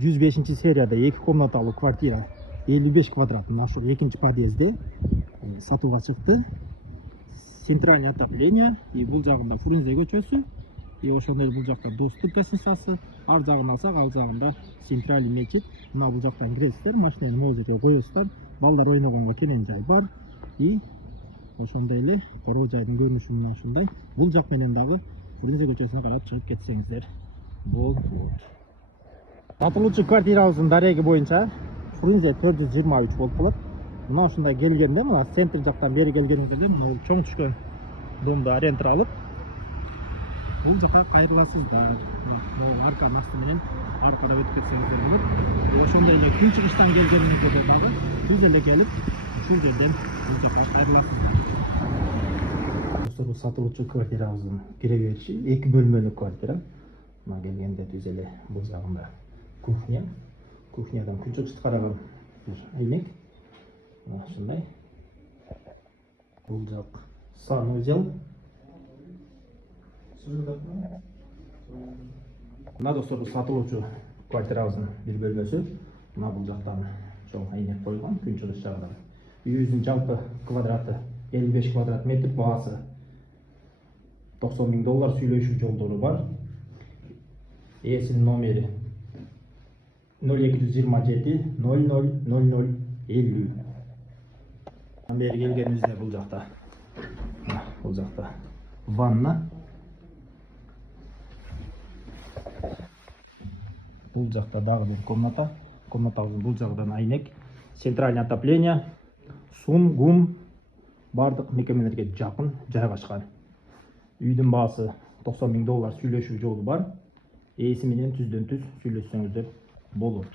105 серияда 2 комнаталы квартира 55 квадрат ошол 2-подъезде сатууга чыкты. Центральное отопление, и бул жагында Фрунзе көчөсү, и ошондой бул жакта доступ гостиницасы, ар жагын алсак ал жагында центральный мечит. Мына бул жактан киресиздер, машинени могул жерге коесуздар, балдар ойногонго кенен жай бар, и ошондой эле короо жайдын көрүнүшү менен ушундай. Бул жак менен дагы Фрунзе көчөсүнө карап чыгып кетсеңиздер болот. Сатылуучу квартирабыздын дареги боюнча Фрунзе 423 болуп калат. Мына ушундай келгенде, мына центр жактан бери келгениңиздерде мына чоң түшкөн домду арендага алып, бул жака кайрыласыздар. Мына арканын асты менен аркада өтүп кетсеңиздер болот. Ошондой эле күн чыгыштан келгениңизде дагы түз эле келип, ушул жерден бул жака кайрыласыздар. Достор, сатылуучу квартирабыздын кире бериши 2 бөлмөлүк квартира. Мына келгенде түз эле бул жагында кухня. Кухнядан күн чыгышты караган айнек. Мына ушундай. Бул жак санузел. Мына достор, сатылуучу квартирабыздын бир бөлмөсү. Мына бул жактан чоң айнек койгон күн чыгыш жагынан. Үйүбүздүн жалпы квадраты 55 квадрат метр, баасы $90 000 сүйлөшүү жолдору бар. Эсинин номери 0227 00 00 50. Бери келгенибизде бул жакта ванна. Бул жакта дагы бир комната. Комнатабыздын бул жагынан айнек, центральное отопление, сум, гум бардык мекемелерге жакын жайгашкан. Үйдүн баасы $90 000 сүйлөшүү жолу бар. Эси менен түздөн түз сүйлөшсөңүздөр болот.